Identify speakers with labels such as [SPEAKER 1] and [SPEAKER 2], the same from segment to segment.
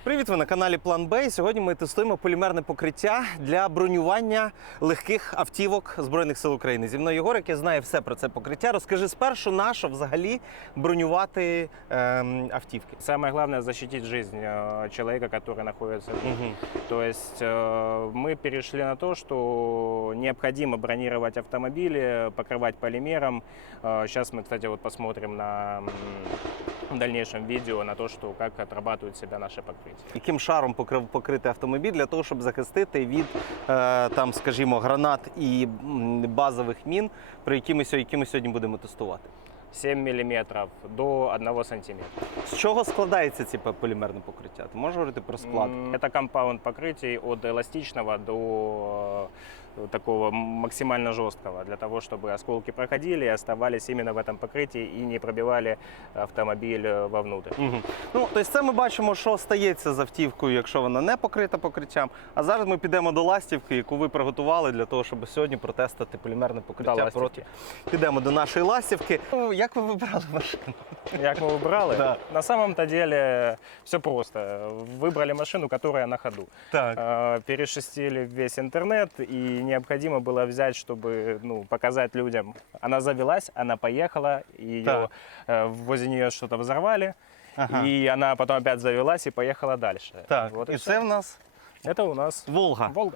[SPEAKER 1] Привіт, ви на каналі План Б. Сьогодні ми тестуємо полімерне покриття для бронювання легких автівок Збройних сил України. Зі мною Єгор, який знає все про це покриття. Розкажи спершу, на що взагалі бронювати автівки?
[SPEAKER 2] Самое главное – защитить жизнь человека, который находится в ней. То есть мы перешли на то, что необходимо бронировать автомобили, покрывать полимером. Сейчас мы, кстати, вот посмотрим на дальнейшем видео на то, что как отрабатывают себя наши покрытия.
[SPEAKER 1] Яким шаром покрити автомобіль для того, щоб захистити від, там, скажімо, гранат і базових мін, які ми сьогодні будемо тестувати?
[SPEAKER 2] 7 мм до 1 см.
[SPEAKER 1] З чого складається це полімерне покриття? Ти можеш говорити про склад?
[SPEAKER 2] Это компаунд покрытий от эластичного до такого максимально жесткого, для того, чтобы осколки проходили и оставались именно в этом покрытии и не пробивали автомобиль вовнутрь.
[SPEAKER 1] Ну, тобто це ми бачимо, що стається з автівкою, якщо вона не покрита покриттям. А зараз ми підемо до ластівки, яку ви приготували для того, щоб сьогодні протестити полімерне покриття. Підемо до нашої ластівки. Як ви вибрали машину?
[SPEAKER 2] Як ми вибрали?
[SPEAKER 1] Да.
[SPEAKER 2] На самом-то деле все просто. Выбрали машину, которая на ходу.
[SPEAKER 1] Так.
[SPEAKER 2] Перешерстили весь интернет, и необходимо было взять, чтобы показать людям. Она завелась, она поехала, ее, возле нее что-то взорвали, и она потом опять завелась и поехала дальше.
[SPEAKER 1] Так,
[SPEAKER 2] вот
[SPEAKER 1] і це в нас?
[SPEAKER 2] Это у нас
[SPEAKER 1] Волга.
[SPEAKER 2] Волга.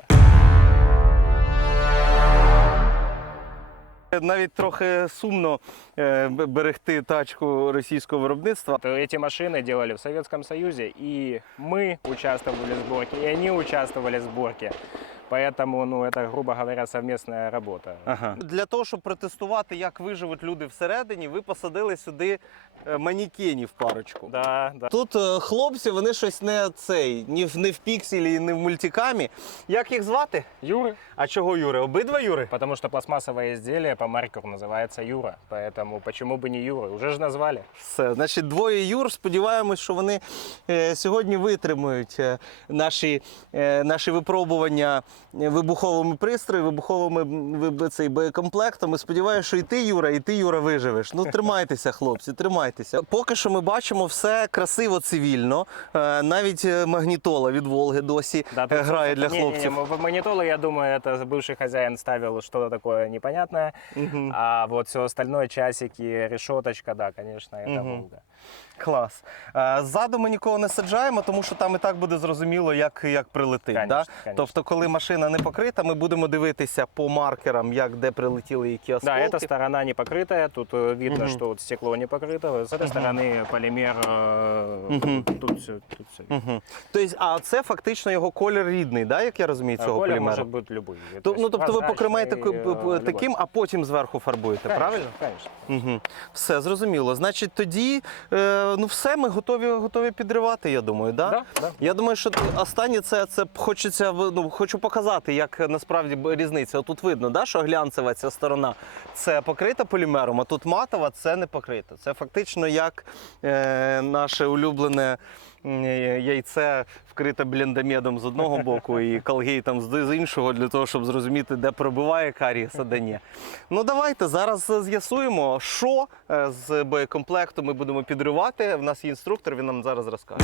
[SPEAKER 1] Навіть трохи сумно берегти тачку російського виробництва.
[SPEAKER 2] Эти машины делали в Советском Союзе, и мы участвовали в сборке, и они участвовали в сборке. Поэтому, это, грубо говоря, совместная работа.
[SPEAKER 1] Для того, щоб протестувати, як виживуть люди всередині, ви посадили сюди манекенів парочку.
[SPEAKER 2] Да.
[SPEAKER 1] Тут хлопці, вони щось не в пікселі, не в мультикамі. Як їх звати?
[SPEAKER 2] Юры.
[SPEAKER 1] А чого Юри? Обидва Юри?
[SPEAKER 2] Потому что пластмассовое изделие по маркеру называется Юра. Поэтому почему бы не Юра? Уже же назвали.
[SPEAKER 1] Все, значить, двоє Юр. Сподіваємось, що вони сьогодні витримують наші випробування вибуховими пристроями, вибуховими боєкомплектами. Сподіваюся, що і ти, Юра, виживеш. Ну, тримайтеся, хлопці, тримайтеся. Поки що ми бачимо все красиво, цивільно. Навіть магнітола від Волги досі грає для хлопців.
[SPEAKER 2] Магнитола, я думаю, это бывший хозяин ставил что-то такое непонятное. А вот все остальное, часики, решеточка, да, конечно, это Волга.
[SPEAKER 1] Клас. Ззаду ми нікого не саджаємо, тому що там і так буде зрозуміло, як прилетить.
[SPEAKER 2] Конечно,
[SPEAKER 1] да? Тобто, коли машина не покрита, ми будемо дивитися по маркерам, де прилетіли які осколки.
[SPEAKER 2] Да, эта сторона не покрытая, тут видно, что вот стекло не покрыто, с этой стороны полимер, тут все.
[SPEAKER 1] Тобто, а це фактично його колір рідний, да, як я розумію, цього
[SPEAKER 2] колір
[SPEAKER 1] полімера?
[SPEAKER 2] може бути любий.
[SPEAKER 1] Тобто ви покримаєте таким, а потім зверху фарбуєте,
[SPEAKER 2] Конечно,
[SPEAKER 1] правильно?
[SPEAKER 2] Конечно.
[SPEAKER 1] Все, зрозуміло. Значить, тоді, все, ми готові підривати, я думаю, да?
[SPEAKER 2] Да.
[SPEAKER 1] Я думаю, що останнє це хочеться, хочу показати, як насправді різниця. Тут видно, да, що глянцева ця сторона це покрита полімером, а тут матова це не покрита. Це фактично як наше улюблене яйце вкрите блендамедом з одного боку і колгейтом з іншого, для того, щоб зрозуміти, де пробиває карієс, а де ні. Ну давайте зараз з'ясуємо, що з боєкомплекту ми будемо підривати. В нас є інструктор, він нам зараз розкаже.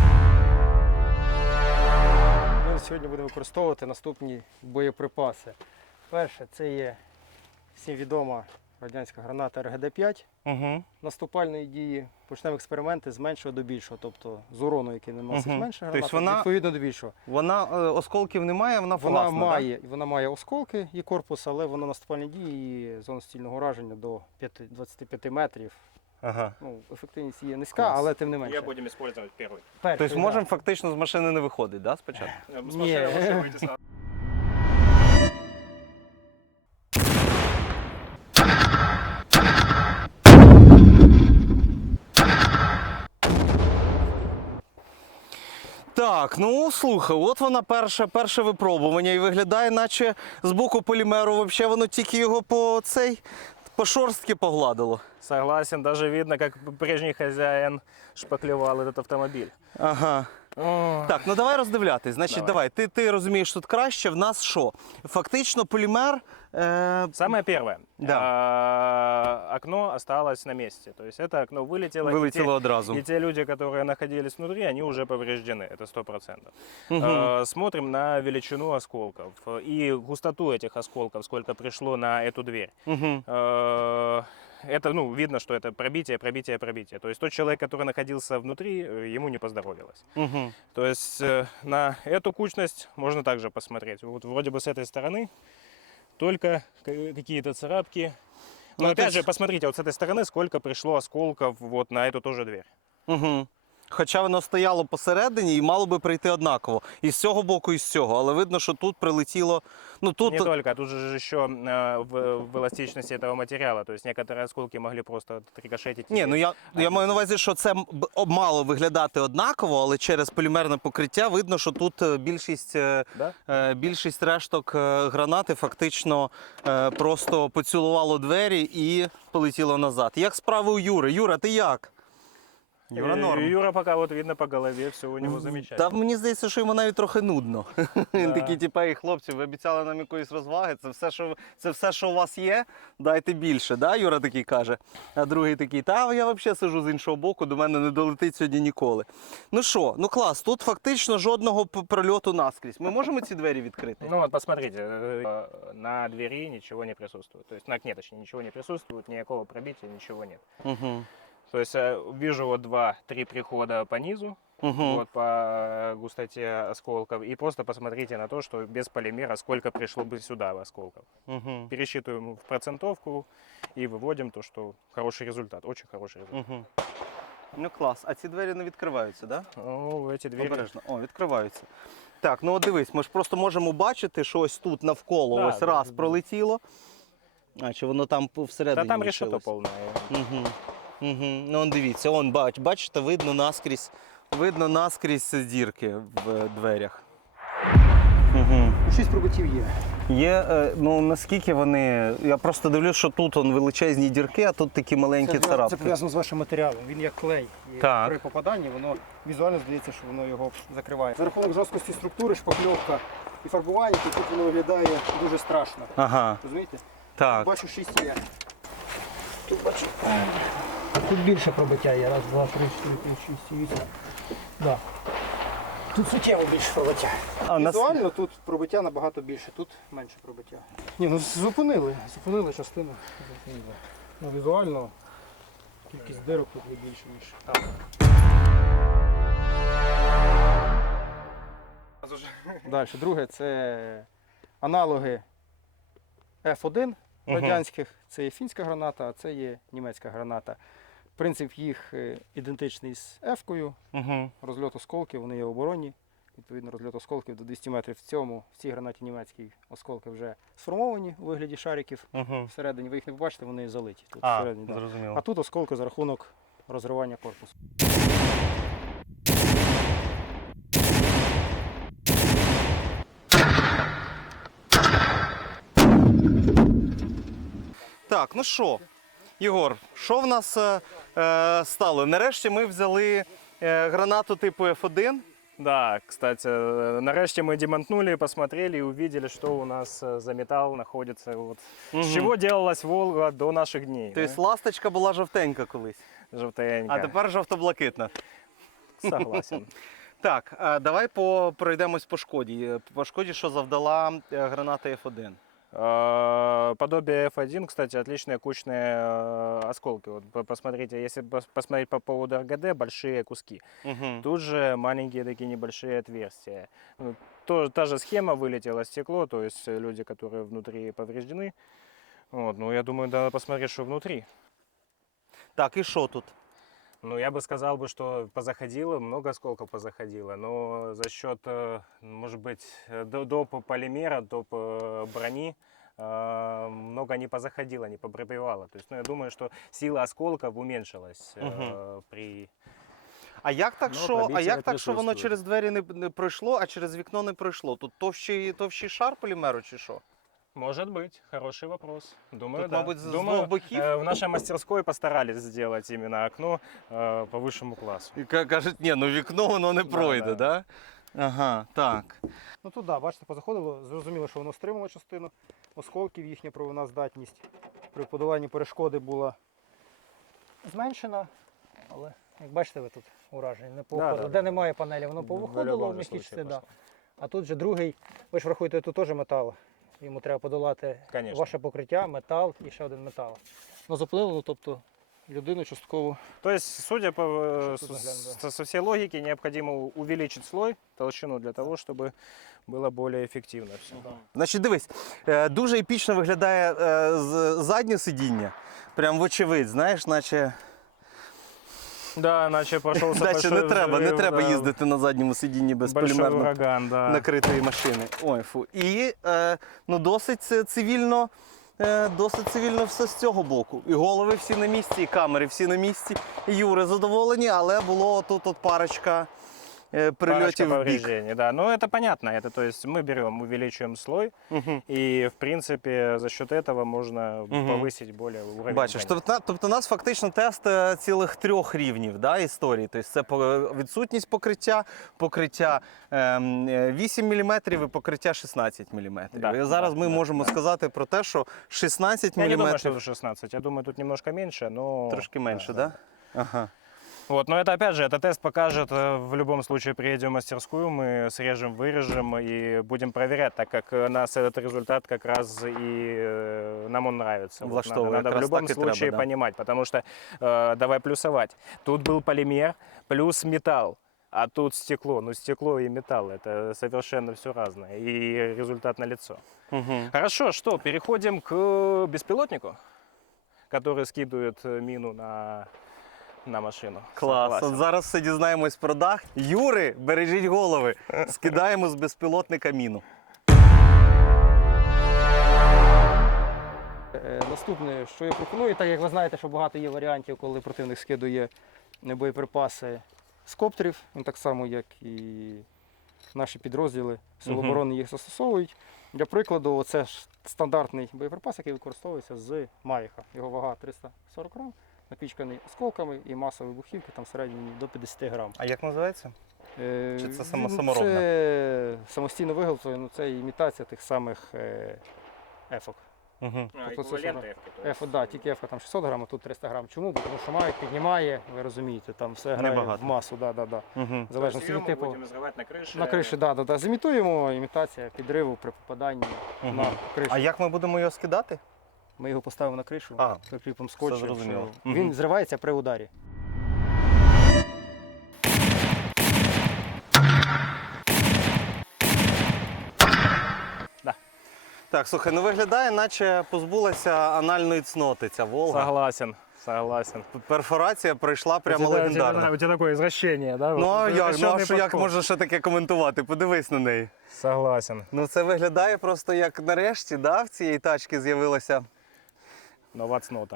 [SPEAKER 3] Ми сьогодні будемо використовувати наступні боєприпаси. Перше, це є всім відома радянська граната РГД-5 наступальної дії. Почнемо експерименти з меншого до більшого, тобто з урону, який наносить менше граната, відповідно до більшого.
[SPEAKER 1] Вона осколків не має, вона фугасна,
[SPEAKER 3] вона має осколки і корпус, але вона наступальні дії, зона стільного ураження до 25 метрів. Ну, ефективність є низька, але тим не менше.
[SPEAKER 2] Я будемо використовувати перший.
[SPEAKER 1] Тобто можемо фактично з машини не виходити, да, спочатку?
[SPEAKER 3] Ні.
[SPEAKER 1] Так, ну слухай, от вона перше випробування і виглядає, наче з боку полімеру взагалі воно тільки його по шорстки погладило.
[SPEAKER 2] Согласен, даже видно, как прежний хозяин шпаклевал этот автомобиль.
[SPEAKER 1] Ага. Так, ну давай роздивлятись. Значить,
[SPEAKER 2] Давай.
[SPEAKER 1] ти розумієш тут краще. В нас що? Фактично полімер.
[SPEAKER 2] Самое первое.
[SPEAKER 1] Да.
[SPEAKER 2] Окно осталось на месте. То есть это окно вылетело.
[SPEAKER 1] Вилетіло одразу.
[SPEAKER 2] И те люди, которые находились внутри, они уже повреждены. Это 100%.
[SPEAKER 1] Мгм.
[SPEAKER 2] Смотрим на величину осколков и густоту этих осколков, сколько пришло на эту дверь.
[SPEAKER 1] Угу.
[SPEAKER 2] Это, ну, видно, что это пробитие, пробитие, пробитие. То есть тот человек, который находился внутри, ему не поздоровилось.
[SPEAKER 1] Угу.
[SPEAKER 2] То есть на эту кучность можно также посмотреть. Вот вроде бы с этой стороны только какие-то царапки. Но
[SPEAKER 1] Ну,
[SPEAKER 2] опять
[SPEAKER 1] это
[SPEAKER 2] же, посмотрите, вот с этой стороны сколько пришло осколков вот на эту тоже дверь.
[SPEAKER 1] Угу. Хоча воно стояло посередині і мало би прийти однаково. І з цього боку, і з цього. Але видно, що тут прилетіло. Ну тут
[SPEAKER 2] Не только, тут же еще в эластичности этого материала. То есть некоторые осколки могли просто рикошетить.
[SPEAKER 1] ні, ну я маю на увазі, що це мало виглядати однаково, але через полімерне покриття видно, що тут більшість решток гранати фактично просто поцілувало двері і полетіло назад. Як справи у Юри? Юра, ти як? Юра норм.
[SPEAKER 2] Юра пока вот видно по голове, все у него
[SPEAKER 1] Та
[SPEAKER 2] замечательно.
[SPEAKER 1] мені здається, що йому навіть трохи нудно. Він
[SPEAKER 2] Да.
[SPEAKER 1] такий, типу, ей, хлопці, ви обіцяли нам якоїсь розваги, це все, що у вас є, дайте більше, да? Юра такий каже. А другий такий, та я взагалі сижу з іншого боку, до мене не долетить сьогодні ніколи. Ну що, ну клас, тут фактично жодного прольоту наскрізь. Ми можемо ці двері відкрити?
[SPEAKER 2] Ну вот посмотрите, на двери ничего не присутствует. То есть на окне, точнее, ничего не присутствует, никакого пробития, ничего нет.
[SPEAKER 1] Угу.
[SPEAKER 2] То есть вижу вот 2-3 прихода по низу,
[SPEAKER 1] Угу.
[SPEAKER 2] вот по густоте осколков. И просто посмотрите на то, что без полимера сколько пришло бы сюда осколков.
[SPEAKER 1] Угу.
[SPEAKER 2] Пересчитываем в процентовку и выводим то, что хороший результат, очень хороший результат.
[SPEAKER 1] Угу. Ну клас, а ці двері не відкриваються, так? Да?
[SPEAKER 2] Ну, эти двери...
[SPEAKER 1] Обережно. О, відкриваються. Так, ну от дивись, ми ж просто можемо бачити, що ось тут навколо
[SPEAKER 2] Да,
[SPEAKER 1] ось
[SPEAKER 2] да,
[SPEAKER 1] раз
[SPEAKER 2] да.
[SPEAKER 1] пролетіло. А чи воно там всередині
[SPEAKER 2] Да там решето
[SPEAKER 1] лишилось?
[SPEAKER 2] полное.
[SPEAKER 1] Угу. Угу. Ну, он дивіться, он бачите, видно наскрізь дірки в дверях. Угу.
[SPEAKER 3] 6 пробиттів є.
[SPEAKER 1] Є, ну наскільки вони. Я просто дивлюсь, що тут он величезні дірки, а тут такі маленькі
[SPEAKER 3] Це
[SPEAKER 1] царапки.
[SPEAKER 3] пов'язано з вашим матеріалом. Він як клей. І
[SPEAKER 1] Так.
[SPEAKER 3] при попаданні воно візуально здається, що воно його закриває. За рахунок жорсткості структури, шпакльовка і фарбування, то тут воно виглядає дуже страшно.
[SPEAKER 1] Ага,
[SPEAKER 3] Розумієте?
[SPEAKER 1] так.
[SPEAKER 3] Бачу 6 є. Тут бачу. Тут більше пробиття є. Раз, два, три, 4, 5, 6, 7, 8. Да. Тут суттєво більше пробиття.
[SPEAKER 1] А,
[SPEAKER 3] Візуально тут пробиття набагато більше, тут менше пробиття. Ні, ну зупинили частину. Зупинили. Ну, візуально кількість дирок тут є більше, ніж там. Далі, друге, це аналоги F1 радянських. Це є фінська граната, а це є німецька граната. Принцип їх ідентичний з F-кою.
[SPEAKER 1] Угу.
[SPEAKER 3] Розльот осколків, вони є оборонні. Відповідно, розльот осколків до 200 метрів. В цій гранаті німецькій осколки вже сформовані у вигляді шариків.
[SPEAKER 1] Угу.
[SPEAKER 3] Всередині ви їх не побачите, вони залиті. Тут
[SPEAKER 1] А,
[SPEAKER 3] всередині, да.
[SPEAKER 1] зрозуміло.
[SPEAKER 3] А тут осколки за рахунок розривання корпусу.
[SPEAKER 1] Так, ну що, Єгор, що в нас стало? Нарешті ми взяли гранату типу F1.
[SPEAKER 2] Да, кстати, нарешті мы демонтнули, посмотрели и увидели, что у нас за металл находится. Вот. С чего делалась Волга до наших дней.
[SPEAKER 1] Тобто ласточка була жовтенька колись,
[SPEAKER 2] Жовтенька.
[SPEAKER 1] а тепер жовто-блакитна.
[SPEAKER 2] Согласен.
[SPEAKER 1] Так, давай пройдемось по шкоді. По шкоді, що завдала граната F1.
[SPEAKER 2] Подобие F1, кстати, отличные кучные осколки. Вот посмотрите, если посмотреть по поводу РГД, большие куски.
[SPEAKER 1] Угу.
[SPEAKER 2] Тут же маленькие такие небольшие отверстия. Ну, та же схема, вылетело стекло, то есть люди, которые внутри повреждены. Вот, ну, я думаю, надо посмотреть, что внутри.
[SPEAKER 1] Так, і що тут?
[SPEAKER 2] Ну, я бы сказал, что позаходило, много осколков позаходило, но за счет, может быть, доп. Полимера, доп. Брони много не позаходило, не попробивало. То есть, ну, я думаю, что сила осколков уменьшилась при...
[SPEAKER 1] А як так,
[SPEAKER 2] Ну,
[SPEAKER 1] що,
[SPEAKER 2] пробиття
[SPEAKER 1] воно
[SPEAKER 2] присутствує.
[SPEAKER 1] через двері не пройшло, а через вікно не пройшло? Тут товщий шар полімеру чи що?
[SPEAKER 2] Может быть, хороший вопрос. Думаю,
[SPEAKER 1] Тут,
[SPEAKER 2] да.
[SPEAKER 1] мабуть, з
[SPEAKER 2] Думаю,
[SPEAKER 1] двох боків.
[SPEAKER 2] в нашей мастерской постарались сделать именно окно по высшему классу.
[SPEAKER 1] І кажуть, ні, ну вікно воно не
[SPEAKER 2] Да,
[SPEAKER 1] пройде,
[SPEAKER 2] да.
[SPEAKER 1] да? Ага, так.
[SPEAKER 3] Ну тут, да, бачите, позаходило, зрозуміло, що воно стримало частину осколків, їхня провина здатність при подоланні перешкоди була зменшена, але як бачите, ви тут уражені, не повиходило.
[SPEAKER 2] да,
[SPEAKER 3] Де
[SPEAKER 2] да.
[SPEAKER 3] немає панелі, воно
[SPEAKER 2] В
[SPEAKER 3] повиходило
[SPEAKER 2] любому
[SPEAKER 3] в м'якій
[SPEAKER 2] случае
[SPEAKER 3] частині, да.
[SPEAKER 2] пошло.
[SPEAKER 3] А тут же другий, ви ж врахуєте, тут теж метал. Йому треба подолати
[SPEAKER 2] Конечно.
[SPEAKER 3] ваше покриття, метал і ще один метал. Ну зупинило, ну, тобто людину частково.
[SPEAKER 2] То есть, судя по
[SPEAKER 3] Что тут заглянем,
[SPEAKER 2] со всей логике, необходимо увеличить слой, толщину для того, чтобы было более эффективно все.
[SPEAKER 1] Значить, дивись, дуже епічно виглядає заднє сидіння. Прям вочевидь, знаєш, наче
[SPEAKER 2] Да, иначе прошелся
[SPEAKER 1] Дальше не треба їздити на задньому сидінні без
[SPEAKER 2] большой
[SPEAKER 1] полімерно
[SPEAKER 2] ураган, да.
[SPEAKER 1] накритої машини. Ой, фу. І ну, досить цивільно все з цього боку. І голови всі на місці, і камери всі на місці. І Юри задоволені, але було тут от парочка
[SPEAKER 2] Парочка
[SPEAKER 1] прильотів в бік.
[SPEAKER 2] повреждений, да. Но это понятно, это то есть мы берем, увеличиваем слой,
[SPEAKER 1] Угу.
[SPEAKER 2] и в принципе за счет этого можно
[SPEAKER 1] Мгм.
[SPEAKER 2] повысить более уровень.
[SPEAKER 1] Бачиш,
[SPEAKER 2] брони.
[SPEAKER 1] тобто у нас фактично тест цілих 3 рівнів, да, історії. Тобто це відсутність покриття 8 мм і покриття 16 мм.
[SPEAKER 2] Да,
[SPEAKER 1] І зараз
[SPEAKER 2] да,
[SPEAKER 1] ми
[SPEAKER 2] да,
[SPEAKER 1] можемо
[SPEAKER 2] да.
[SPEAKER 1] сказати про те, що 16
[SPEAKER 2] Я не думаю,
[SPEAKER 1] мм
[SPEAKER 2] что это 16, я думаю, тут немножко меньше, но...
[SPEAKER 1] трошки менше, да? Ага.
[SPEAKER 2] Вот, но это опять же, это тест покажет, в любом случае приедем в мастерскую, мы срежем, вырежем и будем проверять, так как нас этот результат как раз и нам он нравится. Вот,
[SPEAKER 1] Влаштовывает,
[SPEAKER 2] надо
[SPEAKER 1] как
[SPEAKER 2] в
[SPEAKER 1] раз
[SPEAKER 2] любом
[SPEAKER 1] так и
[SPEAKER 2] случае
[SPEAKER 1] треба, да.
[SPEAKER 2] понимать, потому что, давай плюсовать, тут был полимер плюс металл. А тут стекло. Ну, стекло и металл – это совершенно все разное. И результат налицо.
[SPEAKER 1] Угу.
[SPEAKER 2] Хорошо, что, переходим к беспилотнику, который скидывает мину на машину.
[SPEAKER 1] Клас.
[SPEAKER 2] Согласен.
[SPEAKER 1] От зараз все дізнаємось про дах. Юри, бережіть голови. Скидаємо з безпілотника міну.
[SPEAKER 3] Наступне, що я пропоную, так як ви знаєте, що багато є варіантів, коли противник скидує боєприпаси з коптерів, він так само, як і наші підрозділи Сил
[SPEAKER 1] Мгм.
[SPEAKER 3] оборони їх застосовують. Для прикладу, це ж стандартний боєприпас, який використовується з Маєха. Його вага 340 грам, напічканий осколками і маса вибухівки там в середньому до 50 грам.
[SPEAKER 1] А як називається? Чи це
[SPEAKER 3] Він-
[SPEAKER 1] саморобне?
[SPEAKER 3] Це самостійно виготовлено, це імітація тих самих ефок.
[SPEAKER 1] Угу.
[SPEAKER 3] Тобто це Ефо, да, тільки ефа там 600 грам, а тут 300 грам. Чому? Бо тому що Mavic піднімає, ви розумієте, там все грає
[SPEAKER 1] Небагато.
[SPEAKER 3] в масу, да.
[SPEAKER 1] Угу.
[SPEAKER 3] В залежності від типу.
[SPEAKER 2] будем взрывать на крыше.
[SPEAKER 3] На криші, да. Зімітуємо імітація підриву при попаданні
[SPEAKER 1] Мгм.
[SPEAKER 3] на кришу.
[SPEAKER 1] А як ми будемо його скидати?
[SPEAKER 3] Ми його поставимо на кришу,
[SPEAKER 1] А,
[SPEAKER 3] прикріпимо скотчем.
[SPEAKER 1] зрозуміло.
[SPEAKER 3] що
[SPEAKER 1] Мгм.
[SPEAKER 3] Він зривається при ударі.
[SPEAKER 1] Так, слухай, ну виглядає, наче позбулася анальної цноти ця Волга.
[SPEAKER 2] Согласен.
[SPEAKER 1] Перфорація пройшла прямо легендарно.
[SPEAKER 2] У тебя такое извращение, да?
[SPEAKER 1] Ну а
[SPEAKER 2] Вот,
[SPEAKER 1] як? Ну, а
[SPEAKER 2] извращенный
[SPEAKER 1] що, як
[SPEAKER 2] подход.
[SPEAKER 1] можна ще таке коментувати? Подивись на неї.
[SPEAKER 2] Согласен.
[SPEAKER 1] Ну це виглядає просто як нарешті, да, в цієї тачки з'явилася.
[SPEAKER 2] Нова цнота.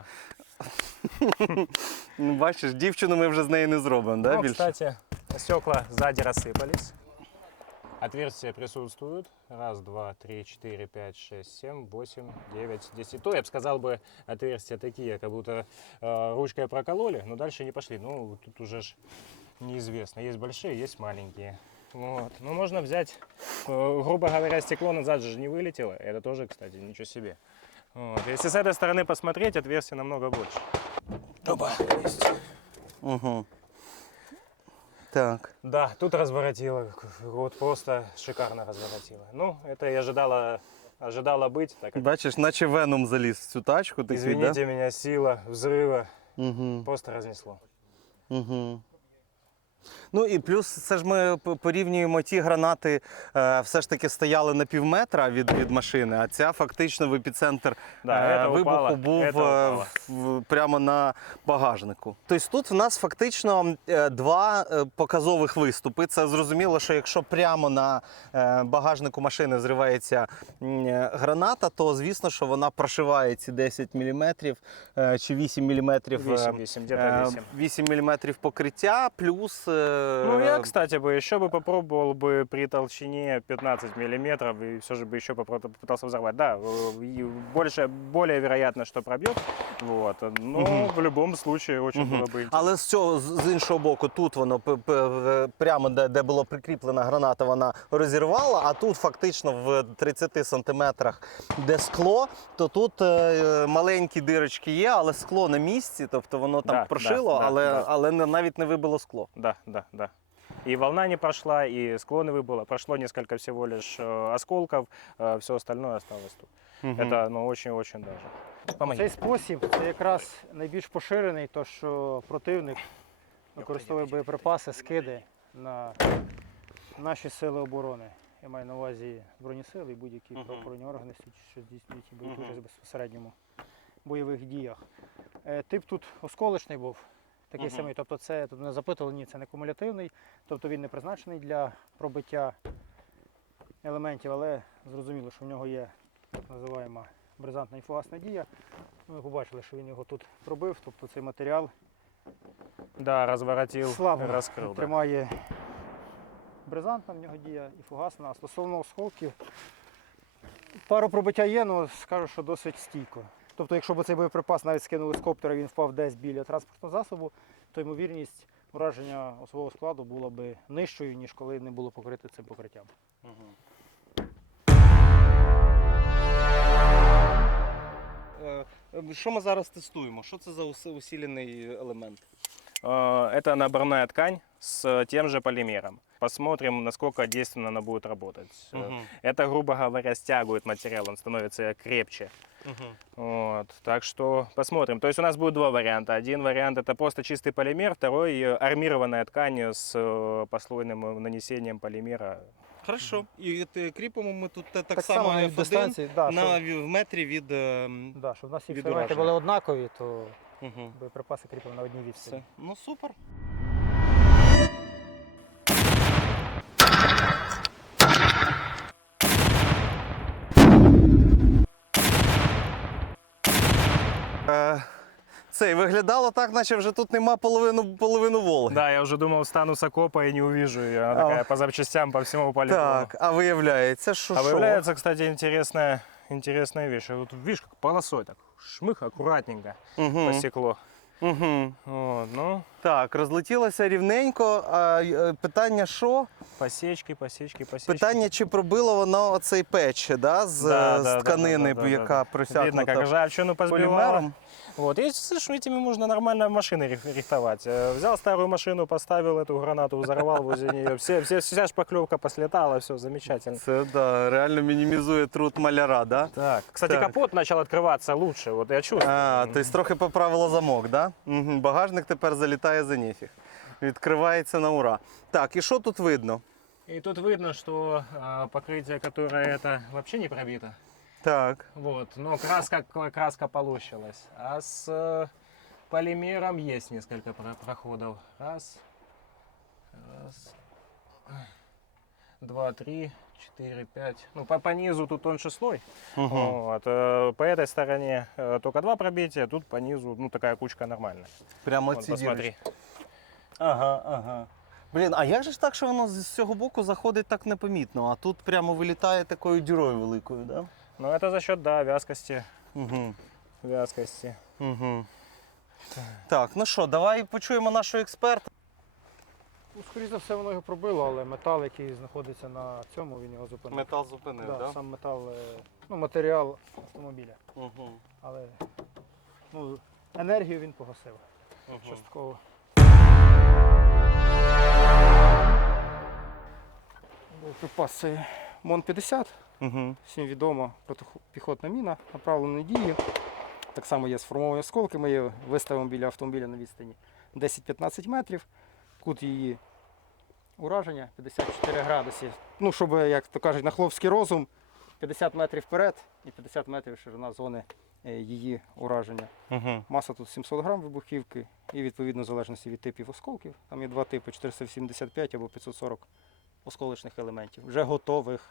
[SPEAKER 1] Ну, бачиш, дівчину ми вже з неї не зробимо, да,
[SPEAKER 2] Ну,
[SPEAKER 1] більше?
[SPEAKER 2] кстати, стекла сзади рассыпались. Отверстия присутствуют. Раз, два, три, четыре, пять, шесть, семь, 8, 9, 10. То я бы сказал бы, отверстия такие, как будто ручкой прокололи, но дальше не пошли. Ну, тут уже ж неизвестно. Есть большие, есть маленькие. Вот. Ну, можно взять, грубо говоря, стекло назад же не вылетело. Это тоже, кстати, ничего себе. Вот. Если с этой стороны посмотреть, отверстий намного больше. Опа, есть.
[SPEAKER 1] Угу. Так.
[SPEAKER 2] Да, тут разворотило, вот просто шикарно разворотило. Ну, это и ожидало быть, так как,
[SPEAKER 1] Бачиш, наче веном заліз в цю тачку. Такий,
[SPEAKER 2] извините меня, сила взрыва
[SPEAKER 1] Да? Угу.
[SPEAKER 2] просто разнесло.
[SPEAKER 1] Угу. Ну і плюс це ж ми порівнюємо, ті гранати все ж таки стояли на півметра від машини, а ця фактично в епіцентр
[SPEAKER 2] Да, это
[SPEAKER 1] вибуху
[SPEAKER 2] упало,
[SPEAKER 1] був
[SPEAKER 2] это упало.
[SPEAKER 1] прямо на багажнику. Тобто тут в нас фактично 2 показових виступи. Це зрозуміло, що якщо прямо на багажнику машини зривається граната, то звісно, що вона прошиває ці 10 мм чи 8 мм
[SPEAKER 2] 8, где-то 8.
[SPEAKER 1] 8 мм покриття, плюс
[SPEAKER 2] Ну, я, кстати, бы еще бы попробовал бы при толщине 15 миллиметров и все же бы еще попытался взорвать. Да, и более вероятно, что пробьет. Вот. Но в любом случае очень было бы интересно.
[SPEAKER 1] Але з іншого боку, тут воно прямо де було прикріплена граната, вона розірвала, а тут фактично в 30 сантиметрах, де скло, то тут маленькі дирочки є, але скло на місці, тобто воно там
[SPEAKER 2] Да,
[SPEAKER 1] прошило,
[SPEAKER 2] да, да.
[SPEAKER 1] але навіть не вибило скло.
[SPEAKER 2] Да. И волна не прошла, и скло не выбыло. Прошло несколько всего лишь осколков, все остальное осталось тут. Это очень-очень даже. Помоги.
[SPEAKER 3] Цей спосіб це якраз найбільш поширений, то що противник використовує боєприпаси, скиди на наші сили оборони. Я маю на увазі Збройні сили і будь-які правоохоронні органи, що здійснюють боєтури безпосередньому бойових діях. Тип тут осколочний був, такий самий, тобто це тут не запитували, ні, це не кумулятивний, тобто він не призначений для пробиття елементів, але зрозуміло, що в нього є так називаємо бризантна і фугасна дія. Ми побачили, що він його тут пробив, тобто цей матеріал
[SPEAKER 2] Да, разворотил,
[SPEAKER 3] слабо
[SPEAKER 2] раскрыл. Да.
[SPEAKER 3] тримає бризантна в нього дія і фугасна. А стосовно осколків, пару пробиття є, але скажу, що досить стійко. Тобто, якщо б цей боєприпас навіть скинули з коптера, він впав десь біля транспортного засобу, то ймовірність ураження особового складу була б нижчою, ніж коли не було покрите цим покриттям.
[SPEAKER 1] Що ми зараз тестуємо? Що це за усилений елемент?
[SPEAKER 2] Это наборная ткань с тем же полимером. Посмотрим, насколько действенно она будет работать. Это, грубо говоря, стягивает материал, он становится крепче. Вот. Так что посмотрим. То есть у нас будет два варианта. Один вариант это просто чистый полимер, второй армированная ткань с послойным нанесением полимера.
[SPEAKER 1] Хорошо. І кріпимо ми тут так
[SPEAKER 3] само
[SPEAKER 1] само
[SPEAKER 3] на
[SPEAKER 1] F1
[SPEAKER 3] дистанції, да,
[SPEAKER 1] в метрі від...
[SPEAKER 3] Да, щоб у нас всі
[SPEAKER 1] від
[SPEAKER 3] елементи
[SPEAKER 1] ураження.
[SPEAKER 3] були однакові, то
[SPEAKER 1] Угу.
[SPEAKER 3] боєприпаси кріпимо на одній відстані.
[SPEAKER 1] Все. Ну супер. Це і виглядало так, наче вже тут нема половину Волги.
[SPEAKER 2] Да, я уже думал, встану с окопа и не увижу ее. Она такая по запчастям, по всему полигону.
[SPEAKER 1] Так, а виявляється, що
[SPEAKER 2] А выявляется, кстати, интересная вещь. Вот видишь, как полосой так, шмых аккуратненько посекло.
[SPEAKER 1] Угу.
[SPEAKER 2] Вот, ну,
[SPEAKER 1] Так, розлетілося рівненько. А питання що?
[SPEAKER 2] посечки.
[SPEAKER 1] Питання, чи пробило воно оцей печ, да, з тканини, яка
[SPEAKER 2] Видно,
[SPEAKER 1] просякнута
[SPEAKER 2] как ржавчину позбивала.
[SPEAKER 1] полімером?
[SPEAKER 2] Вот, и слышь, этими можно нормально машины рихтовать. Взял старую машину, поставил эту гранату, взорвал возле нее. Вся шпаклевка послетала, все замечательно.
[SPEAKER 1] Це, да, реально мінімізує труд маляра, да?
[SPEAKER 2] Так, кстати,
[SPEAKER 1] Так.
[SPEAKER 2] капот начал открываться лучше, вот я чувствую.
[SPEAKER 1] Тобто трохи поправило замок, да? Угу. Багажник тепер залітає за ніфіг. Відкривається на ура. Так, і що тут видно?
[SPEAKER 2] И тут видно, что покрытие, которое это вообще не пробито.
[SPEAKER 1] Так.
[SPEAKER 2] Вот, но краска полощилась. А с полимером есть несколько проходов. Раз, два, три, 4, 5. Ну, по низу тут тоньше слой.
[SPEAKER 1] Угу.
[SPEAKER 2] Вот, по этой стороне только два пробития, тут по низу, ну, такая кучка нормальная.
[SPEAKER 1] Прямо
[SPEAKER 2] Вот,
[SPEAKER 1] ці
[SPEAKER 2] посмотри.
[SPEAKER 1] дірочки. Ага. Блін, а як же ж так, що воно з цього боку заходить так непомітно, а тут прямо вилітає такою дірою великою, да?
[SPEAKER 2] Ну, это за счет, да, вязкости.
[SPEAKER 1] Угу.
[SPEAKER 2] Вязкости.
[SPEAKER 1] Угу. Так, ну що, давай почуємо нашого експерта.
[SPEAKER 3] Ну, скоріше за все, воно його пробило, але метал, який знаходиться на цьому, він його зупинив.
[SPEAKER 1] Метал зупинив,
[SPEAKER 3] Да,
[SPEAKER 1] да?
[SPEAKER 3] сам метал, ну, матеріал автомобіля.
[SPEAKER 1] Угу.
[SPEAKER 3] Але ну, енергію він погасив. Частково. Боєприпас це МОН-50.
[SPEAKER 1] Угу.
[SPEAKER 3] Всім відомо протипіхотна міна направленої дії. Так само є сформовані осколки. Ми її виставимо біля автомобіля на відстані 10-15 метрів. Кут її ураження 54 градуси. Ну, щоб, як то кажуть, на хлопський розум, 50 метрів вперед і 50 метрів ширина зони її ураження.
[SPEAKER 1] Угу.
[SPEAKER 3] Маса тут 700 грам вибухівки і відповідно в залежності від типів осколків. Там є два типи 475 або 540 осколочних елементів, вже готових.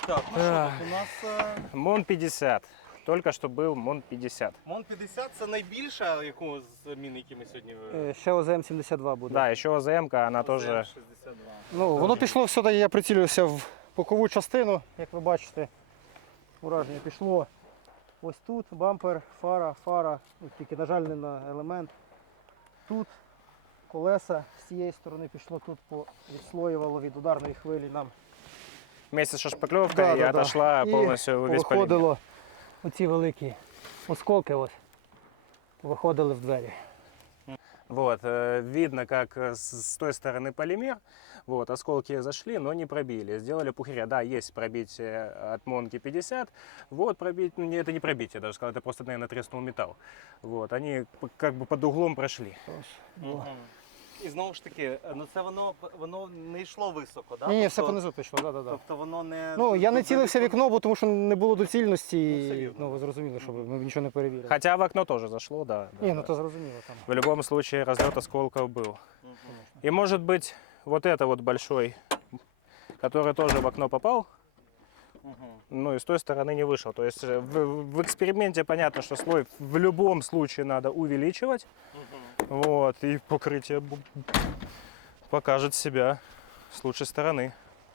[SPEAKER 1] Так, ну що тут у нас
[SPEAKER 2] МОН-50. Только что был МОН-50.
[SPEAKER 1] МОН-50 це найбільша, яку з мін, які ми сьогодні
[SPEAKER 3] Ще ОЗМ-72 буде.
[SPEAKER 2] Да, еще ОЗМ-ка, она тоже...
[SPEAKER 1] 62.
[SPEAKER 3] Ну, воно пішло сюди, я прицілився в бокову частину, як ви бачите. Ураження пішло. Ось тут бампер, фара, ну, тільки, на жаль, не на елемент. Тут колеса з цієї сторони пішло, тут відслоювало від ударної хвилі нам.
[SPEAKER 2] Вместе со шпаклевкой и отошла
[SPEAKER 3] І
[SPEAKER 2] полностью весь полимер.
[SPEAKER 3] виходило оці великі осколки ось, виходили в двері.
[SPEAKER 2] Вот, видно, как с той стороны полимер, вот, осколки зашли, но не пробили. Сделали пухиря. Да, есть пробитие от Монки 50. Вот, пробить, ну, это не пробитие, я даже сказал, это просто, наверное, треснул металл. Вот, они как бы под углом прошли.
[SPEAKER 3] Було.
[SPEAKER 1] І знову ж таки, ну це воно не йшло високо, так?
[SPEAKER 3] Ні, все понизу пішло, да.
[SPEAKER 1] Тобто воно не...
[SPEAKER 3] Ну, я не цілився в
[SPEAKER 1] вікно.
[SPEAKER 3] вікно, бо тому що не було доцільності.
[SPEAKER 1] Ну, все
[SPEAKER 3] І,
[SPEAKER 1] вірно.
[SPEAKER 3] ну, ви зрозуміли, що ми нічого не перевірили.
[SPEAKER 2] Хотя в окно тоже зашло, да.
[SPEAKER 3] Ні,
[SPEAKER 2] да,
[SPEAKER 3] ну
[SPEAKER 2] да.
[SPEAKER 3] то зрозуміло там.
[SPEAKER 2] В любом случае разлет осколков был. И может быть вот это вот большой, который тоже в окно попал, ну и с той стороны не вышел. То есть в эксперименте понятно, что слой в любом случае надо увеличивать. Вот, и покрытие покажет себя с лучшей стороны.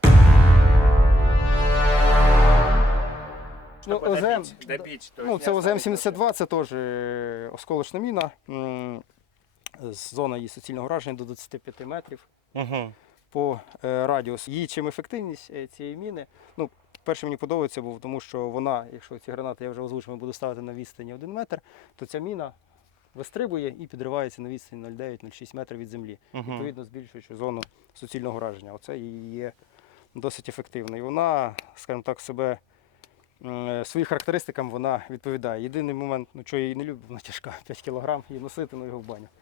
[SPEAKER 3] Ну,
[SPEAKER 2] Чтобы
[SPEAKER 3] ОЗМ,
[SPEAKER 2] добить, то
[SPEAKER 3] ну,
[SPEAKER 2] есть
[SPEAKER 3] це
[SPEAKER 2] не оставить
[SPEAKER 3] ОЗМ-72, це теж осколочна міна. Зона її суцільного ураження до 25 метрів по радіусу. Її чим ефективність цієї міни. Ну, перше мені подобається, бо тому що вона, якщо ці гранати я вже озвучив, буду ставити на відстані 1 метр, то ця міна вистрибує і підривається на відстані 0,9-0,6 метрів від землі. Відповідно, збільшуючи зону суцільного ураження. Оце і є досить ефективно. І вона, скажімо так, себе своїм характеристикам вона відповідає. Єдиний момент, ну що я її не люблю, вона тяжка, 5 кг, її носити, ну його в баню.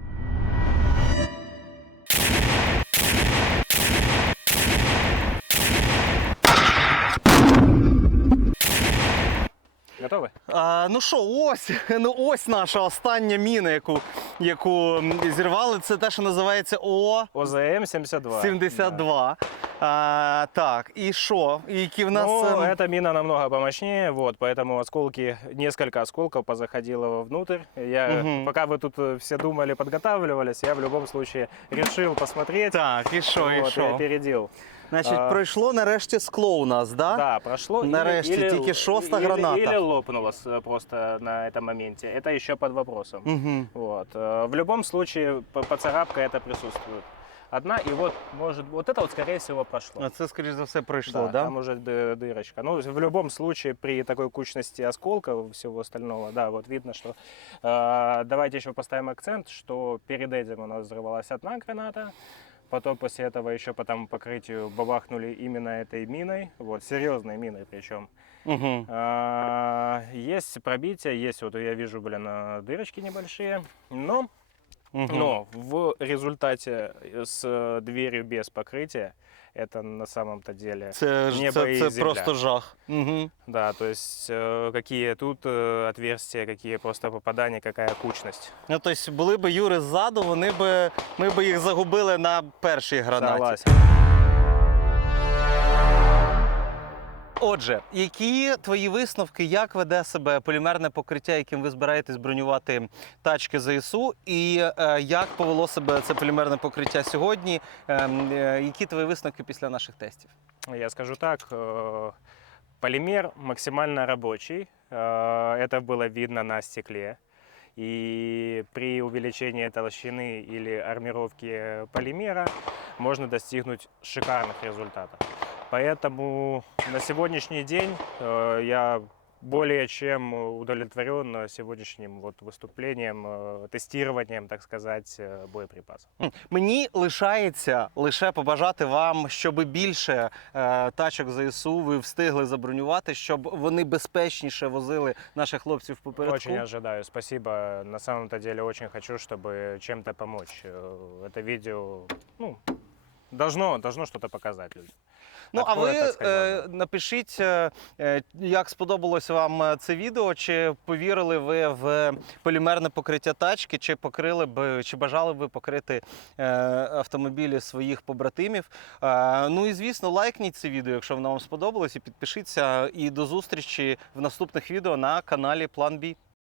[SPEAKER 2] Готовы?
[SPEAKER 1] Ну що, ось наша остання міна, яку зірвали. Це те, що називається
[SPEAKER 2] ОЗМ-72.
[SPEAKER 1] 72. Так, і що? І які в нас...
[SPEAKER 2] Ну, эта мина намного помощнее, вот, поэтому несколько осколков позаходило внутрь. Пока вы тут все думали, подготавливались, я в любом случае решил посмотреть.
[SPEAKER 1] Так, і що, і
[SPEAKER 2] Вот, и
[SPEAKER 1] що?
[SPEAKER 2] опередил.
[SPEAKER 1] Значить, пройшло нарешті скло у нас, да?
[SPEAKER 2] Да, прошло.
[SPEAKER 1] Нарешті, тільки шоста граната.
[SPEAKER 2] Или лопнуло просто на этом моменте. Это еще под вопросом. Вот. В любом случае, поцарапка это присутствует. Одна, и вот, вот это вот, скорее всего, прошло.
[SPEAKER 1] А це, скоріш за все, пройшло,
[SPEAKER 2] Да,
[SPEAKER 1] да?
[SPEAKER 2] там уже дырочка. Ну, в любом случае, при такой кучности осколков и всего остального, да, вот видно, что... давайте еще поставим акцент, что перед этим у нас взрывалась одна граната, потом после этого еще по тому покрытию бабахнули именно этой миной, вот, серьезной миной причем. Есть пробитие, есть, вот я вижу, дырочки небольшие, но в результате с дверью без покрытия это на самом-то деле небо и
[SPEAKER 1] Це
[SPEAKER 2] земля.
[SPEAKER 1] просто жах.
[SPEAKER 2] Да, то есть какие тут отверстия, какие просто попадания, какая кучность.
[SPEAKER 1] Ну, тобто, були б Юри ззаду, ми б їх загубили на першій гранаті.
[SPEAKER 2] Согласен.
[SPEAKER 1] Отже, які твої висновки, як веде себе полімерне покриття, яким ви збираєтесь бронювати тачки ЗСУ, і як повело себе це полімерне покриття сьогодні? Які твої висновки після наших тестів?
[SPEAKER 2] Я скажу так, полимер максимально рабочий, это было видно на стекле. И при увеличении толщины или армировки полимера можно достигнуть шикарных результатов. Поэтому на сегодняшний день я более чем удовлетворен сегодняшним выступлением, тестированием, так сказать, боеприпасов.
[SPEAKER 1] Мені лишається лише побажати вам, щоб більше тачок ЗСУ ви встигли забронювати, щоб вони безпечніше возили наших хлопців попередку.
[SPEAKER 2] Очень ожидаю. Спасибо. На самом-то деле очень хочу, чтобы чем-то помочь. Это видео, Должно что-то показать людям.
[SPEAKER 1] Ну, а
[SPEAKER 2] Откроет,
[SPEAKER 1] ви
[SPEAKER 2] так сказать, глаза.
[SPEAKER 1] напишіть, як сподобалось вам це відео, чи повірили ви в полімерне покриття тачки, чи покрили б, чи бажали б ви покрити автомобілі своїх побратимів. Ну і звісно, лайкніть це відео, якщо воно вам сподобалось, і підпишіться. І до зустрічі в наступних відео на каналі План Бі.